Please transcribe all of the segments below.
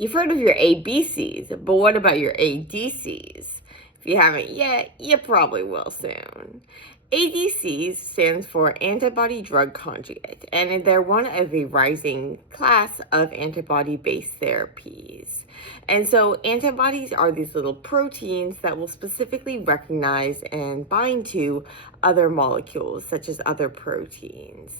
You've heard of your ABCs, but what about your ADCs? If you haven't yet, you probably will soon. ADCs stands for antibody drug conjugate, and they're one of a rising class of antibody-based therapies. And so antibodies are these little proteins that will specifically recognize and bind to other molecules, such as other proteins.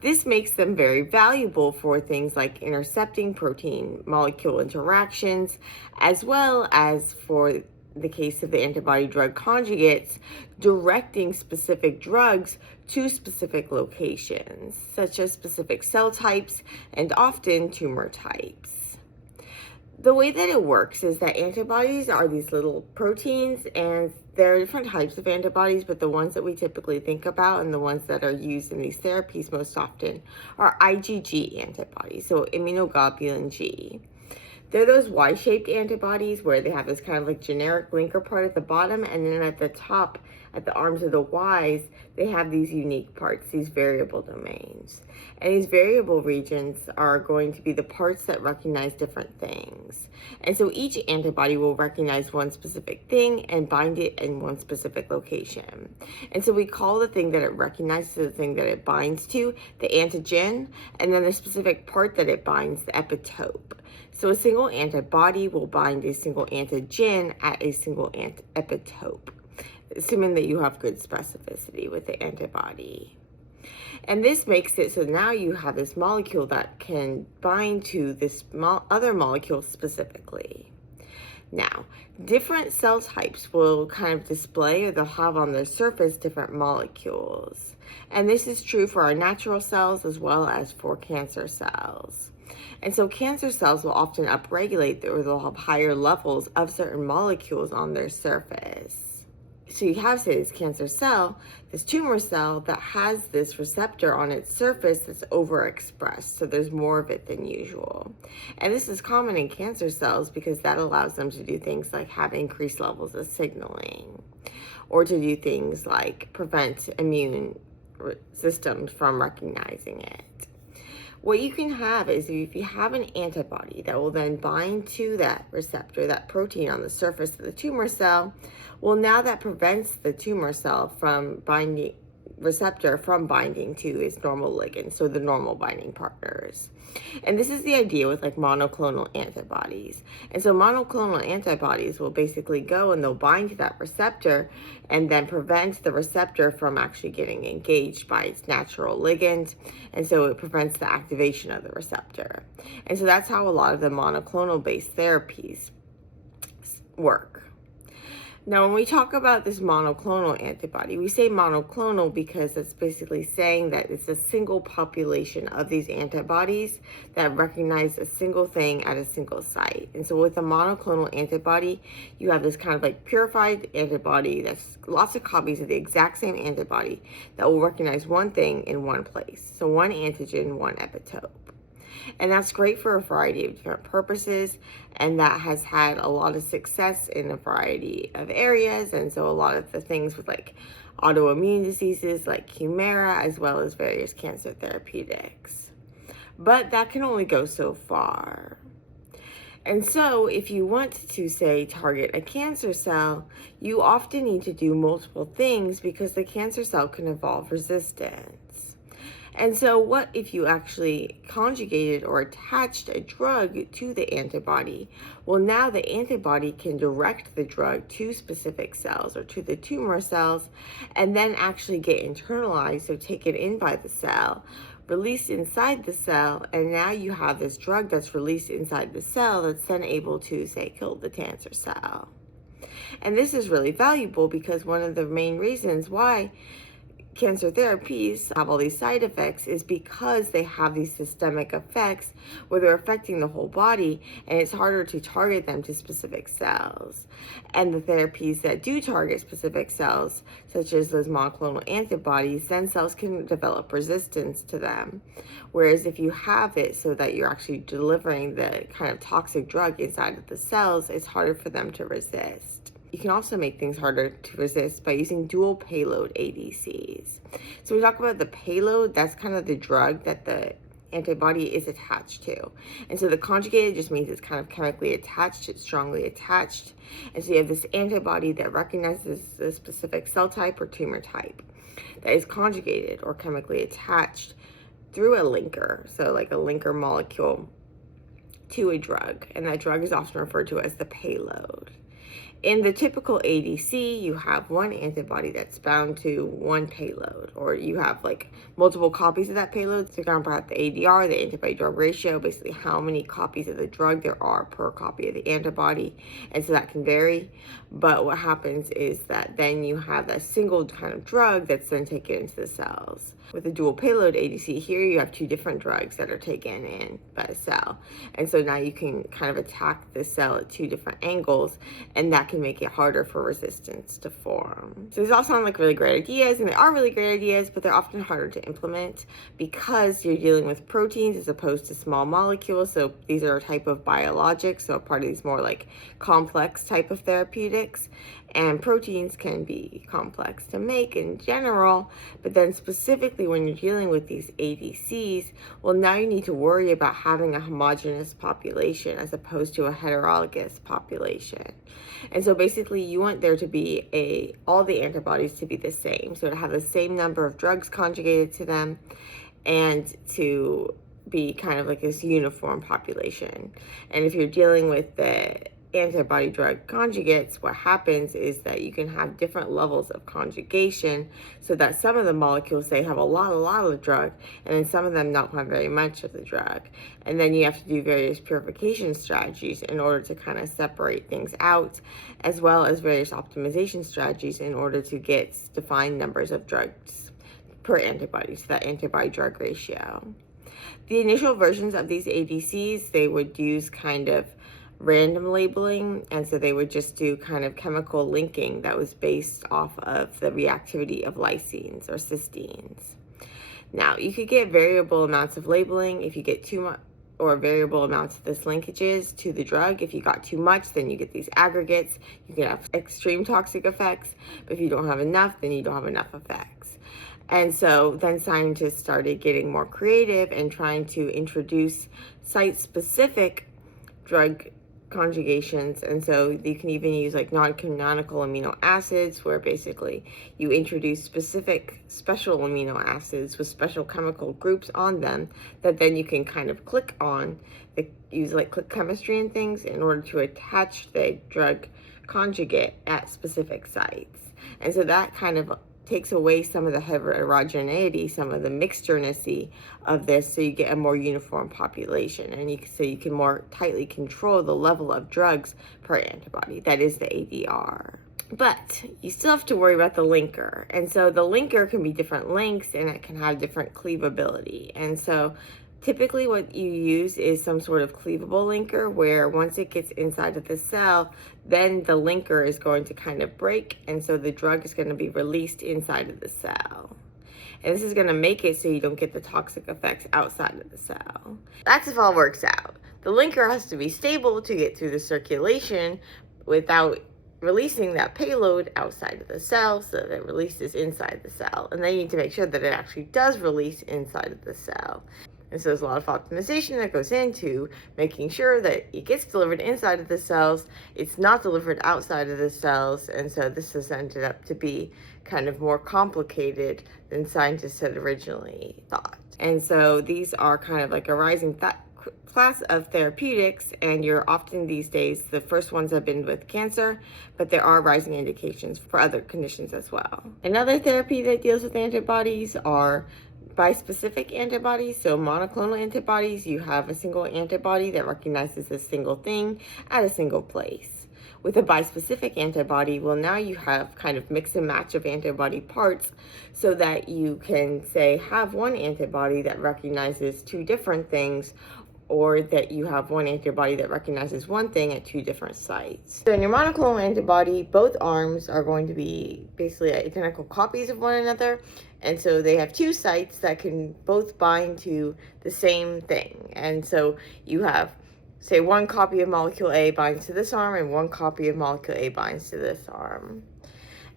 This makes them very valuable for things like intercepting protein molecule interactions, as well as for the case of the antibody drug conjugates, directing specific drugs to specific locations, such as specific cell types and often tumor types. The way that it works is that antibodies are these little proteins, and there are different types of antibodies, but the ones that we typically think about and the ones that are used in these therapies most often are IgG antibodies, so immunoglobulin G. They're those Y-shaped antibodies where they have this kind of like generic linker part at the bottom, and then at the top, at the arms of the Ys, they have these unique parts, these variable domains. And these variable regions are going to be the parts that recognize different things. And so each antibody will recognize one specific thing and bind it in one specific location. And so we call the thing that it recognizes, the thing that it binds to, the antigen, and then the specific part that it binds, the epitope. So a single antibody will bind a single antigen at a single epitope, assuming that you have good specificity with the antibody. And this makes it so now you have this molecule that can bind to this other molecule specifically. Now, different cell types will kind of display, or they'll have on their surface different molecules. And this is true for our natural cells as well as for cancer cells. And so cancer cells will often upregulate, or they'll have higher levels of certain molecules on their surface. So you have, say, this cancer cell, this tumor cell that has this receptor on its surface that's overexpressed. So there's more of it than usual. And this is common in cancer cells because that allows them to do things like have increased levels of signaling, or to do things like prevent immune systems from recognizing it. What you can have is if you have an antibody that will then bind to that receptor, that protein on the surface of the tumor cell, well, now that prevents the tumor cell from binding, receptor from binding to its normal ligand, so the normal binding partners. And this is the idea with like monoclonal antibodies. And so monoclonal antibodies will basically go and they'll bind to that receptor and then prevent the receptor from actually getting engaged by its natural ligand. And so it prevents the activation of the receptor. And so that's how a lot of the monoclonal based therapies work. Now, when we talk about this monoclonal antibody, we say monoclonal because it's basically saying that it's a single population of these antibodies that recognize a single thing at a single site. And so with a monoclonal antibody, you have this kind of like purified antibody that's lots of copies of the exact same antibody that will recognize one thing in one place. So one antigen, one epitope. And that's great for a variety of different purposes, and that has had a lot of success in a variety of areas. And so a lot of the things with like autoimmune diseases like Humira, as well as various cancer therapeutics. But that can only go so far. And so if you want to, say, target a cancer cell, you often need to do multiple things because the cancer cell can evolve resistance. And so what if you actually conjugated or attached a drug to the antibody? Well, now the antibody can direct the drug to specific cells or to the tumor cells, and then actually get internalized, so taken in by the cell, released inside the cell, and now you have this drug that's released inside the cell that's then able to, say, kill the cancer cell. And this is really valuable because one of the main reasons why cancer therapies have all these side effects is because they have these systemic effects where they're affecting the whole body, and it's harder to target them to specific cells. And the therapies that do target specific cells, such as those monoclonal antibodies, then cells can develop resistance to them. Whereas if you have it so that you're actually delivering the kind of toxic drug inside of the cells, it's harder for them to resist. You can also make things harder to resist by using dual payload ADCs. So we talk about the payload, that's kind of the drug that the antibody is attached to. And so the conjugated just means it's kind of chemically attached, it's strongly attached. And so you have this antibody that recognizes a specific cell type or tumor type that is conjugated or chemically attached through a linker, so like a linker molecule to a drug, and that drug is often referred to as the payload. In the typical ADC, you have one antibody that's bound to one payload, or you have like multiple copies of that payload. So you're about the ADR, the antibody-drug ratio, basically how many copies of the drug there are per copy of the antibody, and so that can vary. But what happens is that then you have a single kind of drug that's then taken into the cells. With a dual payload ADC here, you have two different drugs that are taken in by the cell. And so now you can kind of attack the cell at two different angles, and that can make it harder for resistance to form. So these all sound like really great ideas, and they are really great ideas, but they're often harder to implement because you're dealing with proteins as opposed to small molecules. So these are a type of biologics, so a part of these more like complex type of therapeutics. And proteins can be complex to make in general, but then specifically when you're dealing with these ADCs, well, now you need to worry about having a homogeneous population as opposed to a heterologous population. And so basically you want there to be all the antibodies to be the same, so to have the same number of drugs conjugated to them and to be kind of like this uniform population. And if you're dealing with the antibody drug conjugates, what happens is that you can have different levels of conjugation, so that some of the molecules, they have a lot of the drug, and then some of them not have very much of the drug. And then you have to do various purification strategies in order to kind of separate things out, as well as various optimization strategies in order to get defined numbers of drugs per antibody, so that antibody drug ratio. The initial versions of these ADCs, they would use kind of random labeling, and so they would just do kind of chemical linking that was based off of the reactivity of lysines or cysteines. Now, you could get variable amounts of labeling if you get too much, or variable amounts of this linkages to the drug. If you got too much, then you get these aggregates. You can have extreme toxic effects, but if you don't have enough, then you don't have enough effects. And so then scientists started getting more creative and trying to introduce site-specific drug conjugations. And so you can even use like non-canonical amino acids, where basically you introduce special amino acids with special chemical groups on them that then you can kind of click on, use like click chemistry and things in order to attach the drug conjugate at specific sites. And so that kind of takes away some of the heterogeneity, some of the mixturnessy of this, so you get a more uniform population, and so you can more tightly control the level of drugs per antibody. That is the ADR. But you still have to worry about the linker, and so the linker can be different lengths, and it can have different cleavability. And so typically what you use is some sort of cleavable linker, where once it gets inside of the cell, then the linker is going to kind of break, and so the drug is going to be released inside of the cell. And this is going to make it so you don't get the toxic effects outside of the cell. That's if all works out. The linker has to be stable to get through the circulation without releasing that payload outside of the cell, so that it releases inside the cell. And then you need to make sure that it actually does release inside of the cell. And so there's a lot of optimization that goes into making sure that it gets delivered inside of the cells, it's not delivered outside of the cells. And so this has ended up to be kind of more complicated than scientists had originally thought. And so these are kind of like a rising class of therapeutics, and you're often these days, the first ones have been with cancer, but there are rising indications for other conditions as well. Another therapy that deals with antibodies are bispecific antibodies. So monoclonal antibodies, you have a single antibody that recognizes a single thing at a single place. With a bispecific antibody, well, now you have kind of mix and match of antibody parts, so that you can say have one antibody that recognizes two different things, or that you have one antibody that recognizes one thing at two different sites. So in your monoclonal antibody, both arms are going to be basically identical copies of one another. And so they have two sites that can both bind to the same thing. And so you have, say, one copy of molecule A binds to this arm, and one copy of molecule A binds to this arm.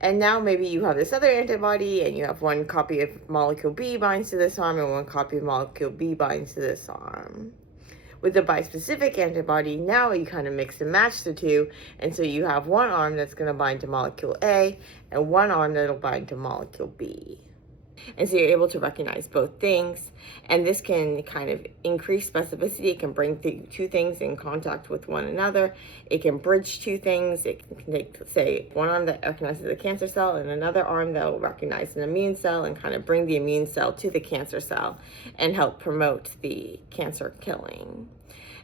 And now maybe you have this other antibody and you have one copy of molecule B binds to this arm and one copy of molecule B binds to this arm. With the bispecific antibody, now you kind of mix and match the two, and so you have one arm that's going to bind to molecule A and one arm that'll bind to molecule B. And so you're able to recognize both things, and this can kind of increase specificity. It can bring two things in contact with one another. It can bridge two things. It can take, say, one arm that recognizes a cancer cell and another arm that will recognize an immune cell and kind of bring the immune cell to the cancer cell and help promote the cancer killing.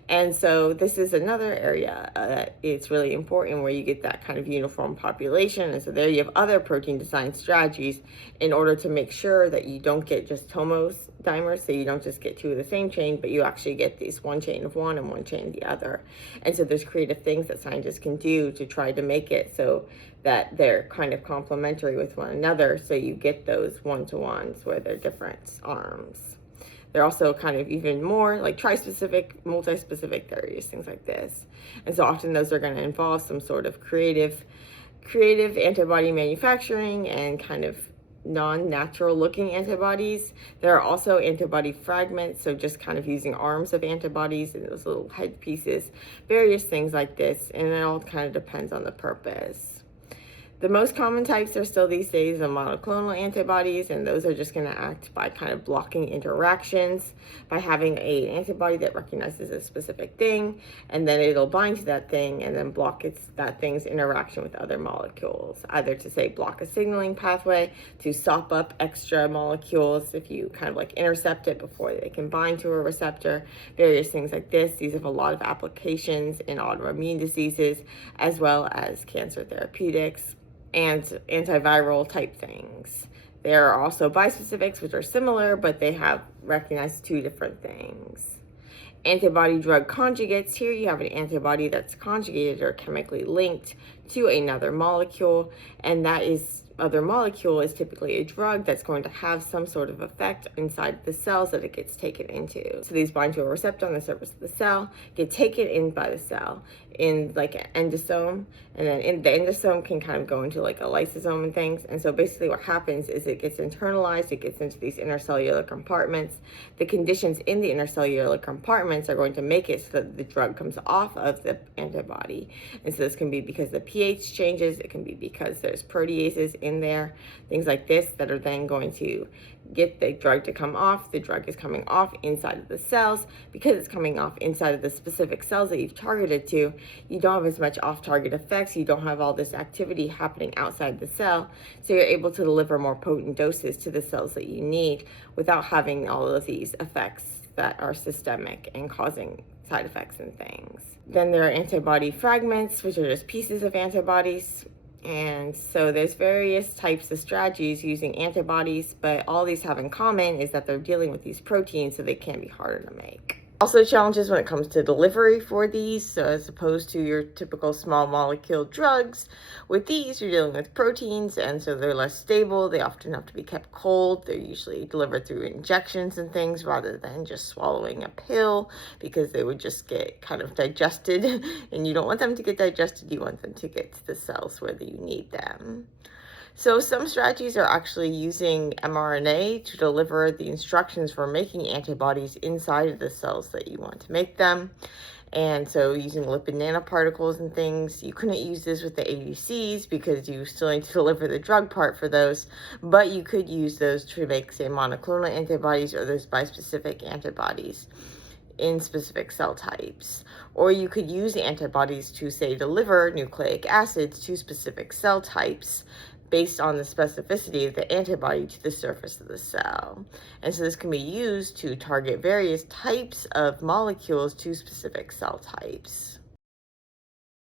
And so this is another area that it's really important where you get that kind of uniform population. And so there you have other protein design strategies in order to make sure that you don't get just homodimers, so you don't just get two of the same chain, but you actually get these one chain of one and one chain of the other. And so there's creative things that scientists can do to try to make it so that they're kind of complementary with one another, so you get those one-to-ones where they're different arms. They're also kind of even more like tri-specific, multi-specific therapies, things like this. And so often those are going to involve some sort of creative antibody manufacturing and kind of non-natural looking antibodies. There are also antibody fragments, so just kind of using arms of antibodies and those little head pieces, various things like this, and it all kind of depends on the purpose. The most common types are still these days the monoclonal antibodies, and those are just going to act by kind of blocking interactions, by having an antibody that recognizes a specific thing, and then it'll bind to that thing and then block that thing's interaction with other molecules, either to say block a signaling pathway, to sop up extra molecules if you kind of like intercept it before they can bind to a receptor, various things like this. These have a lot of applications in autoimmune diseases as well as cancer therapeutics and antiviral type things. There are also bispecifics, which are similar, but they have recognized two different things. Antibody drug conjugates, here you have an antibody that's conjugated or chemically linked to another molecule, and that other molecule is typically a drug that's going to have some sort of effect inside the cells that it gets taken into. So these bind to a receptor on the surface of the cell, get taken in by the cell in like an endosome, and then the endosome can kind of go into like a lysosome and things. And so basically what happens is it gets internalized, it gets into these intercellular compartments. The conditions in the intercellular compartments are going to make it so that the drug comes off of the antibody. And so this can be because the pH changes, it can be because there's proteases in there, things like this that are then going to get the drug to come off. The drug is coming off inside of the cells. Because it's coming off inside of the specific cells that you've targeted to, you don't have as much off-target effects. You don't have all this activity happening outside the cell, so you're able to deliver more potent doses to the cells that you need without having all of these effects that are systemic and causing side effects and things. Then there are antibody fragments, which are just pieces of antibodies. And so there's various types of strategies using antibodies, but all these have in common is that they're dealing with these proteins, so they can be harder to make. Also challenges when it comes to delivery for these, so as opposed to your typical small molecule drugs, with these you're dealing with proteins, and so they're less stable. They often have to be kept cold. They're usually delivered through injections and things rather than just swallowing a pill, because they would just get kind of digested, and you don't want them to get digested. You want them to get to the cells where you need them. So some strategies are actually using mRNA to deliver the instructions for making antibodies inside of the cells that you want to make them. And so using lipid nanoparticles and things, you couldn't use this with the ADCs because you still need to deliver the drug part for those, but you could use those to make, say, monoclonal antibodies or those bispecific antibodies in specific cell types. Or you could use antibodies to, say, deliver nucleic acids to specific cell types based on the specificity of the antibody to the surface of the cell. And so this can be used to target various types of molecules to specific cell types.